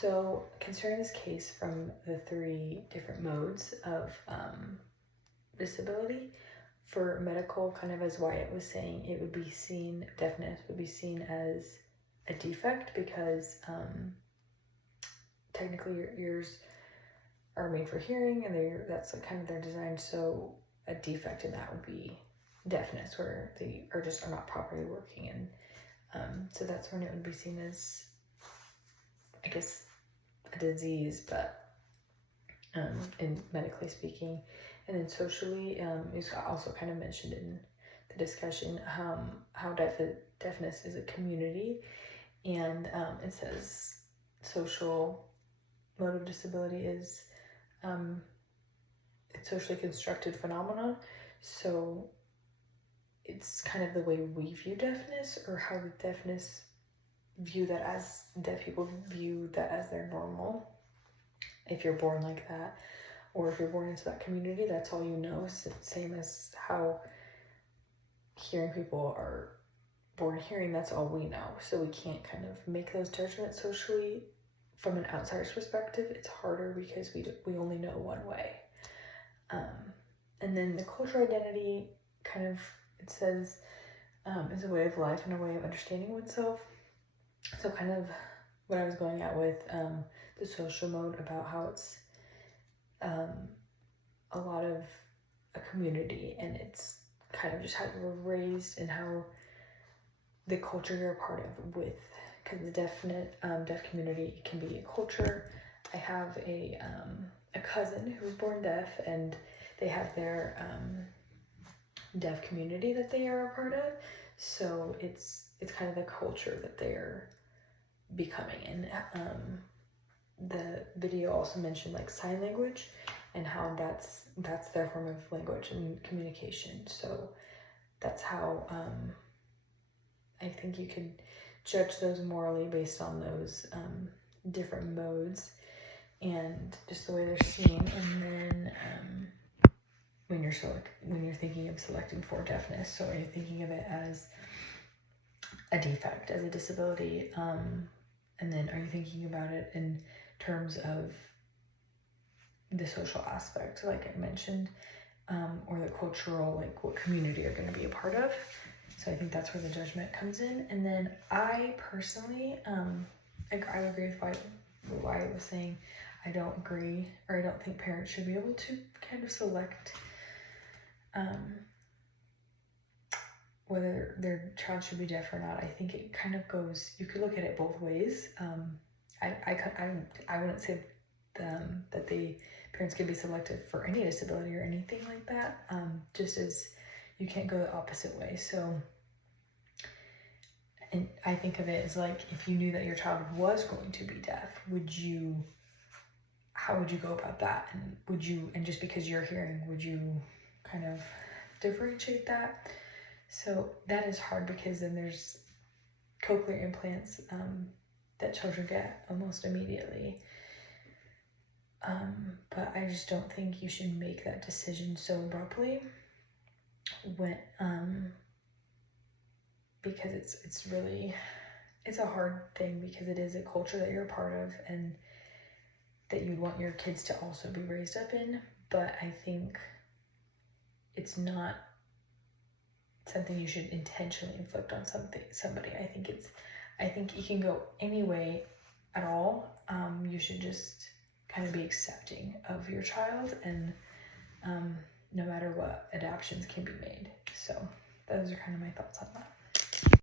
So considering this case from the 3 different modes of disability, for medical, kind of as Wyatt was saying, it would be seen, deafness would be seen as a defect because technically your ears are made for hearing, and that's kind of their design. So a defect in that would be deafness, where they are not properly working, and so that's when it would be seen as, I guess, a disease, but in medically speaking. And then socially, it's also kind of mentioned in the discussion how deafness is a community, and it says social mode of disability is it's socially constructed phenomenon. So it's kind of the way we view deafness, or how the deafness deaf people view that as their normal. If you're born like that, or if you're born into that community, that's all you know. Same as how hearing people are born hearing, that's all we know. So we can't kind of make those judgments socially. From an outsider's perspective, it's harder because we only know one way. And then the cultural identity, kind of, it says, is a way of life and a way of understanding oneself. So kind of what I was going at with the social mode, about how it's a lot of a community, and it's kind of just how you were raised and how the culture you're a part of with, because the deaf community can be a culture. I have a cousin who was born deaf, and they have their deaf community that they are a part of. So it's kind of the culture that they're becoming. And the video also mentioned like sign language, and how that's their form of language and communication. So that's how I think you could judge those morally based on those different modes and just the way they're seen. And then when you're thinking of selecting for deafness, so are you thinking of it as a defect, as a disability, and then are you thinking about it in terms of the social aspect, like I mentioned, or the cultural, like what community you're going to be a part of? So I think that's where the judgment comes in. And then I personally, I agree with what Wyatt was saying. I don't agree, or I don't think parents should be able to kind of select whether their child should be deaf or not. I think it kind of goes, you could look at it both ways. I wouldn't say that parents can be selected for any disability or anything like that, just as you can't go the opposite way. So, and I think of it as like, if you knew that your child was going to be deaf, how would you go about that? And just because you're hearing, would you kind of differentiate that? So that is hard, because then there's cochlear implants that children get almost immediately. But I just don't think you should make that decision so abruptly because it's a hard thing, because it is a culture that you're a part of and that you want your kids to also be raised up in. But I think it's not something you should intentionally inflict on somebody. I think you can go any way at all. You should just kind of be accepting of your child, and no matter what, adaptations can be made. So those are kind of my thoughts on that.